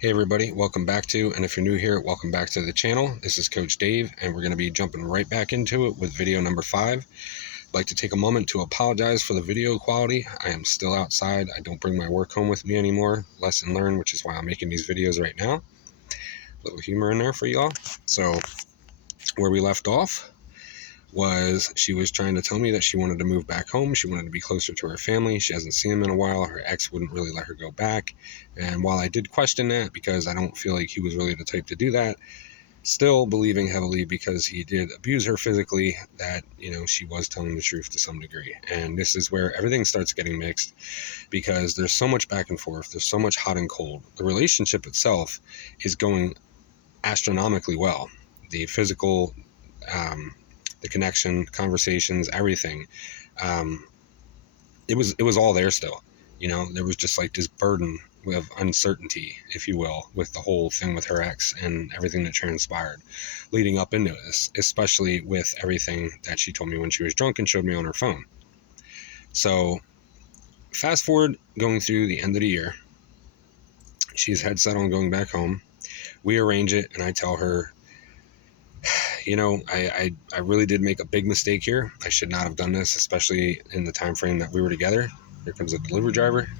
Hey everybody, welcome back to, and if you're new here, welcome back to the channel. This is Coach Dave, and we're going to be jumping right back into it with video number 5. I'd like to take a moment to apologize for the video quality. I am still outside. I don't bring my work home with me anymore. Lesson learned, which is why I'm making these videos right now. A little humor in there for y'all. So, where we left off was she was trying to tell me that she wanted to move back home. She wanted to be closer to her family. She hasn't seen them in a while. Her ex wouldn't really let her go back. And while I did question that, because I don't feel like he was really the type to do that, still believing heavily, because he did abuse her physically, that, she was telling the truth to some degree. And this is where everything starts getting mixed, because there's so much back and forth. There's so much hot and cold. The relationship itself is going astronomically well. The physical, the connection, conversations, everything. It was all there still. There was just like this burden of uncertainty, if you will, with the whole thing with her ex and everything that transpired leading up into this, especially with everything that she told me when she was drunk and showed me on her phone. So fast forward, going through the end of the year, she's head set on going back home. We arrange it, and I tell her, I really did make a big mistake here. I should not have done this, especially in the time frame that we were together. Here comes a delivery driver.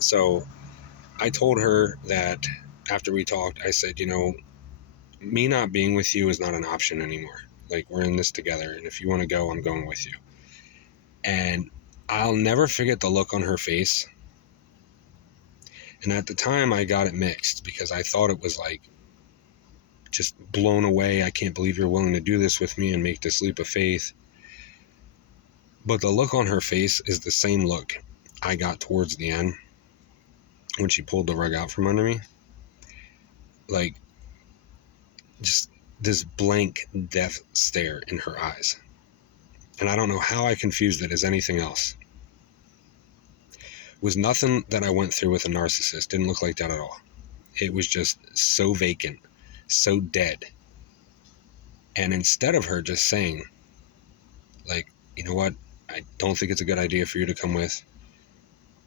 So I told her that after we talked, I said, me not being with you is not an option anymore. Like, we're in this together, and if you want to go, I'm going with you. And I'll never forget the look on her face. And at the time, I got it mixed, because I thought it was like, just blown away. I can't believe you're willing to do this with me and make this leap of faith. But the look on her face is the same look I got towards the end when she pulled the rug out from under me. Like, just this blank death stare in her eyes. And I don't know how I confused it as anything else. It was nothing that I went through with a narcissist. Didn't look like that at all. It was just so vacant, so dead. And instead of her just saying, like, you know what, I don't think it's a good idea for you to come with,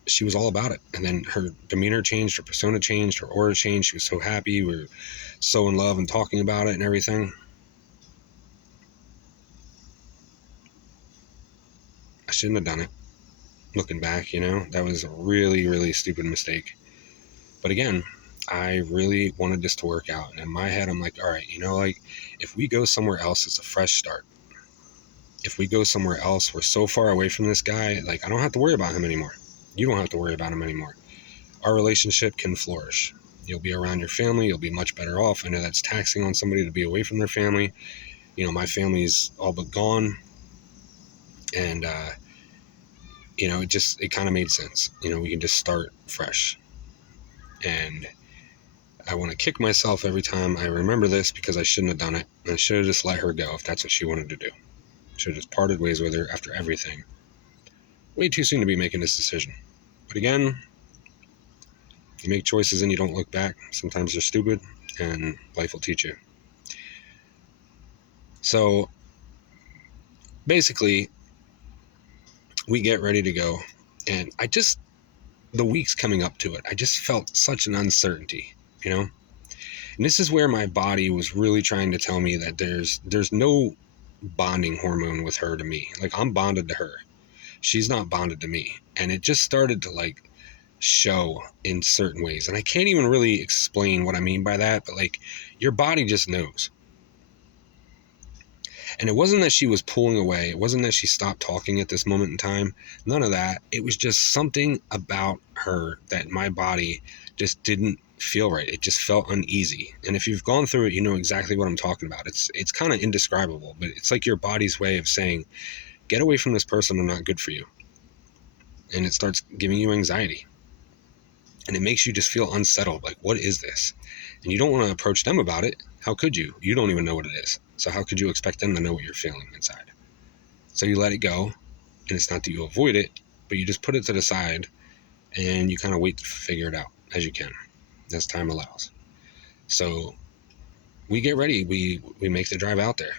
she was all about it. And then her demeanor changed, her persona changed, her aura changed. She was so happy. We were so in love and talking about it and everything. I shouldn't have done it. Looking back, that was a really, really stupid mistake. But again, I really wanted this to work out. And in my head, I'm like, all right, if we go somewhere else, it's a fresh start. If we go somewhere else, we're so far away from this guy, like, I don't have to worry about him anymore. You don't have to worry about him anymore. Our relationship can flourish. You'll be around your family. You'll be much better off. I know that's taxing on somebody to be away from their family. My family's all but gone. And, it kind of made sense. We can just start fresh. And I want to kick myself every time I remember this, because I shouldn't have done it. I should have just let her go if that's what she wanted to do. Should have just parted ways with her after everything. Way too soon to be making this decision. But again, you make choices and you don't look back. Sometimes they're stupid, and life will teach you. So basically, we get ready to go, and the weeks coming up to it, I just felt such an uncertainty, And this is where my body was really trying to tell me that there's no bonding hormone with her to me. Like, I'm bonded to her. She's not bonded to me. And it just started to, like, show in certain ways. And I can't even really explain what I mean by that, but, like, your body just knows. And it wasn't that she was pulling away. It wasn't that she stopped talking at this moment in time. None of that. It was just something about her that my body just didn't feel right. It just felt uneasy. And if you've gone through it, you know exactly what I'm talking about. It's kind of indescribable, but it's like your body's way of saying, get away from this person, they're not good for you. And it starts giving you anxiety. And it makes you just feel unsettled. Like, what is this? And you don't want to approach them about it. How could you? You don't even know what it is. So how could you expect them to know what you're feeling inside? So you let it go. And it's not that you avoid it, but you just put it to the side, and you kind of wait to figure it out as you can, as time allows. So we get ready. We make the drive out there.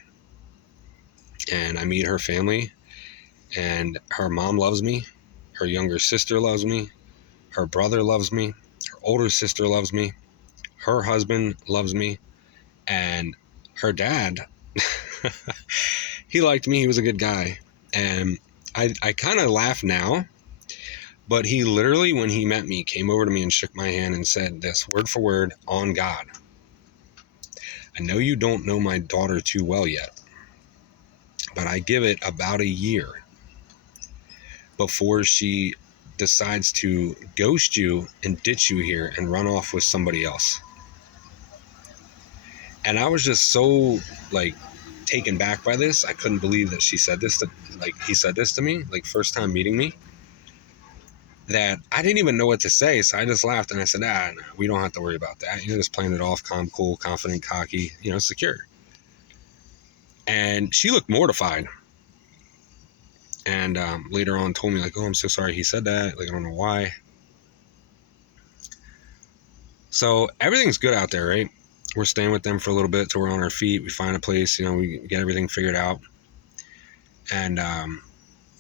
And I meet her family, and her mom loves me. Her younger sister loves me. Her brother loves me. Her older sister loves me. Her husband loves me. And her dad, he liked me. He was a good guy. And I kind of laugh now, but he literally, when he met me, came over to me and shook my hand and said this word for word, on God. I know you don't know my daughter too well yet, but I give it about a year before she decides to ghost you and ditch you here and run off with somebody else. And I was just so like taken back by this. I couldn't believe that he said this to me, like first time meeting me, that I didn't even know what to say. So I just laughed and I said, no, we don't have to worry about that. You're just playing it off, calm, cool, confident, cocky, secure. And she looked mortified. And later on told me like, oh, I'm so sorry he said that. Like, I don't know why. So everything's good out there, right? We're staying with them for a little bit till we're on our feet. We find a place, we get everything figured out. And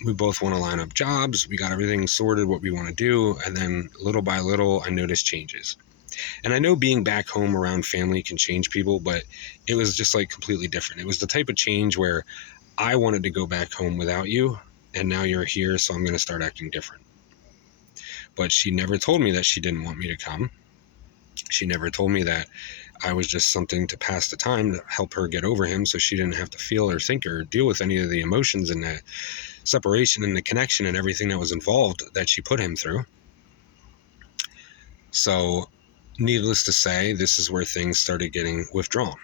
we both want to line up jobs. We got everything sorted, what we want to do. And then little by little, I noticed changes. And I know being back home around family can change people, but it was just like completely different. It was the type of change where I wanted to go back home without you, and now you're here, so I'm going to start acting different. But she never told me that she didn't want me to come. She never told me that I was just something to pass the time to help her get over him, so she didn't have to feel or think or deal with any of the emotions and the separation and the connection and everything that was involved that she put him through. So, needless to say, this is where things started getting withdrawn.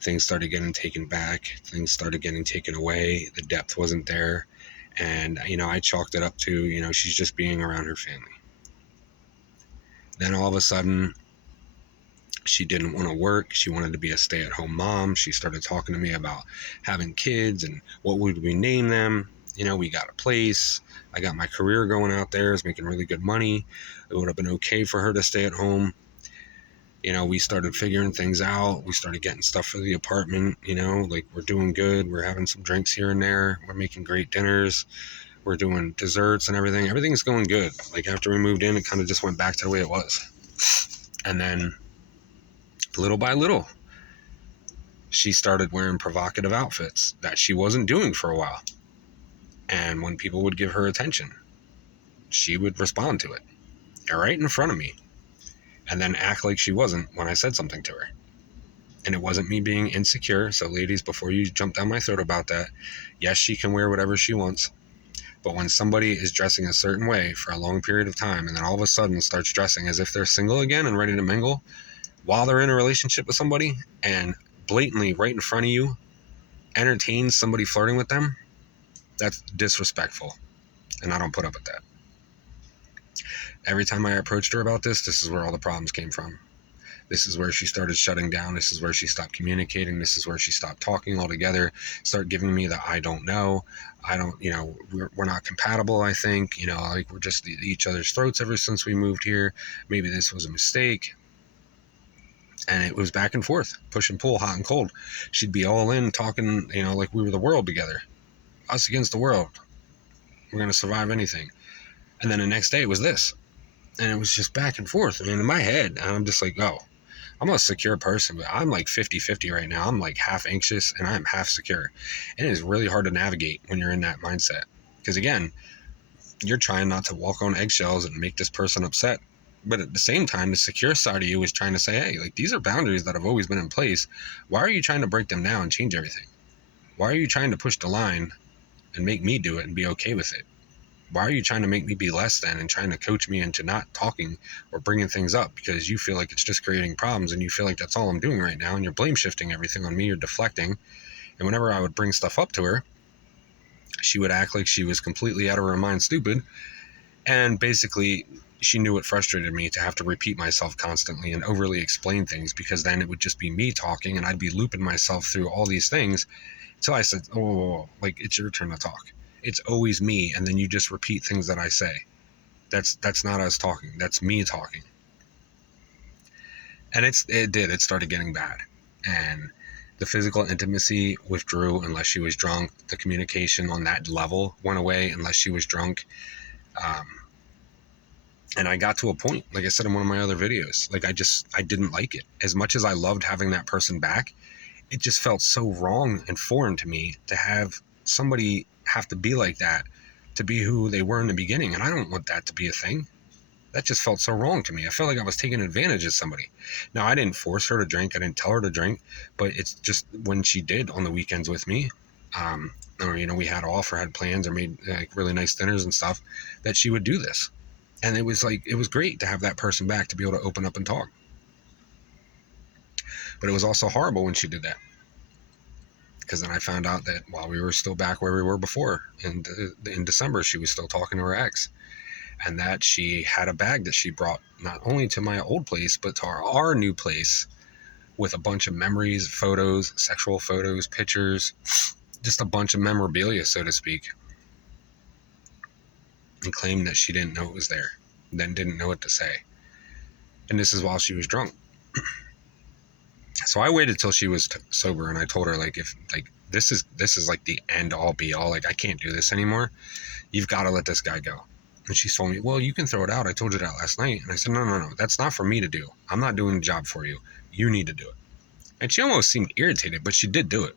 Things started getting taken back. Things started getting taken away. The depth wasn't there. And, I chalked it up to, she's just being around her family. Then all of a sudden, she didn't want to work. She wanted to be a stay-at-home mom. She started talking to me about having kids and what would we name them. We got a place. I got my career going out there. I was making really good money. It would have been okay for her to stay at home. We started figuring things out. We started getting stuff for the apartment, like we're doing good. We're having some drinks here and there. We're making great dinners. We're doing desserts and everything. Everything's going good. Like after we moved in, it kind of just went back to the way it was. And then little by little, she started wearing provocative outfits that she wasn't doing for a while. And when people would give her attention, she would respond to it right in front of me and then act like she wasn't when I said something to her. And it wasn't me being insecure. So ladies, before you jump down my throat about that, yes, she can wear whatever she wants. But when somebody is dressing a certain way for a long period of time and then all of a sudden starts dressing as if they're single again and ready to mingle while they're in a relationship with somebody and blatantly right in front of you entertains somebody flirting with them, that's disrespectful. And I don't put up with that. Every time I approached her about this is where all the problems came from. This is where she started shutting down. This is where she stopped communicating. This is where she stopped talking altogether. Start giving me the I don't know. I don't, we're not compatible, I think. Like we're just at each other's throats ever since we moved here. Maybe this was a mistake. And it was back and forth, push and pull, hot and cold. She'd be all in talking, like we were the world together. Us against the world. We're going to survive anything. And then the next day it was this. And it was just back and forth. I mean, in my head, I'm just like, oh, I'm a secure person, but I'm like 50-50 right now. I'm like half anxious and I'm half secure. And it is really hard to navigate when you're in that mindset. Because again, you're trying not to walk on eggshells and make this person upset. But at the same time, the secure side of you is trying to say, hey, like these are boundaries that have always been in place. Why are you trying to break them now and change everything? Why are you trying to push the line and make me do it and be okay with it? Why are you trying to make me be less than and trying to coach me into not talking or bringing things up because you feel like it's just creating problems and you feel like that's all I'm doing right now and you're blame shifting everything on me, you're deflecting. And whenever I would bring stuff up to her, she would act like she was completely out of her mind stupid. And basically, she knew it frustrated me to have to repeat myself constantly and overly explain things because then it would just be me talking and I'd be looping myself through all these things until I said, oh, like it's your turn to talk. It's always me, and then you just repeat things that I say. That's not us talking. That's me talking. And it started getting bad. And the physical intimacy withdrew unless she was drunk. The communication on that level went away unless she was drunk. And I got to a point, like I said in one of my other videos, like I didn't like it. As much as I loved having that person back, it just felt so wrong and foreign to me to have somebody have to be like that to be who they were in the beginning. And I don't want that to be a thing. That just felt so wrong to me. I felt like I was taking advantage of somebody. Now, I didn't force her to drink. I didn't tell her to drink, but it's just when she did on the weekends with me, or, we had off or had plans or made like really nice dinners and stuff, that she would do this. And it was great to have that person back to be able to open up and talk. But it was also horrible when she did that. Because then I found out that while we were still back where we were before, in December, she was still talking to her ex. And that she had a bag that she brought not only to my old place, but to our new place with a bunch of memories, photos, sexual photos, pictures, just a bunch of memorabilia, so to speak. And claimed that she didn't know it was there, then didn't know what to say. And this is while she was drunk. So I waited till she was sober, and I told her, like, if like this is like the end all be all, like I can't do this anymore. You've got to let this guy go. And she told me, well, you can throw it out. I told you that last night. And I said, no, that's not for me to do. I'm not doing the job for you. You need to do it. And she almost seemed irritated, but she did do it.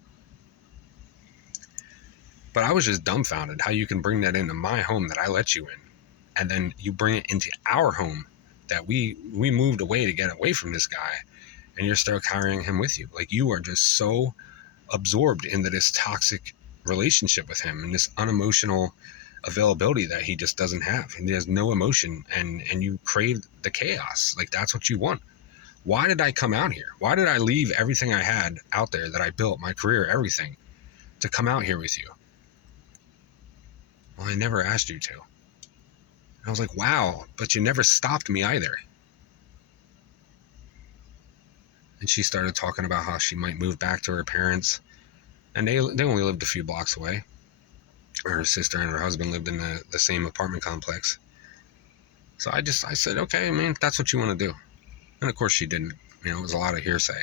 But I was just dumbfounded how you can bring that into my home that I let you in, and then you bring it into our home that we moved away to get away from this guy, and you're still carrying him with you. Like, you are just so absorbed into this toxic relationship with him and this unemotional availability that he just doesn't have. And he has no emotion, and you crave the chaos. Like, that's what you want. Why did I come out here? Why did I leave everything I had out there that I built, my career, everything, to come out here with you? Well, I never asked you to. And I was like, wow, but you never stopped me either. And she started talking about how she might move back to her parents. And they only lived a few blocks away. Her sister and her husband lived in the same apartment complex. So I said, okay, I mean, if that's what you want to do. And of course she didn't. It was a lot of hearsay.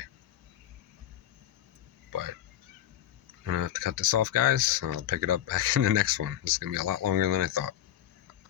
But I'm going to have to cut this off, guys. I'll pick it up back in the next one. This is going to be a lot longer than I thought.